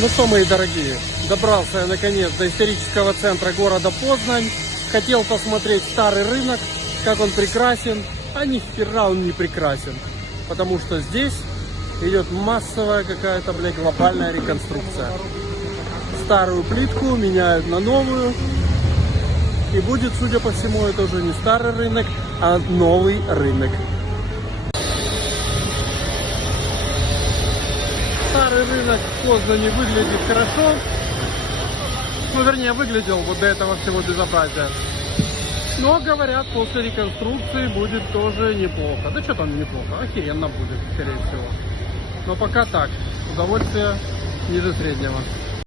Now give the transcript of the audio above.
Ну что, мои дорогие, добрался я наконец до исторического центра города Познань. Хотел посмотреть старый рынок, как он прекрасен, а ни хера он не прекрасен. Потому что здесь идет массовая какая-то, блядь, глобальная реконструкция. Старую плитку меняют на новую. И будет, судя по всему, это уже не старый рынок, а новый рынок. Старый рынок в Познане выглядит хорошо. Ну, вернее, выглядел вот до этого всего безобразия. Но, говорят, после реконструкции будет тоже неплохо. Да что там неплохо, охеренно будет, скорее всего. Но пока так, удовольствие ниже среднего.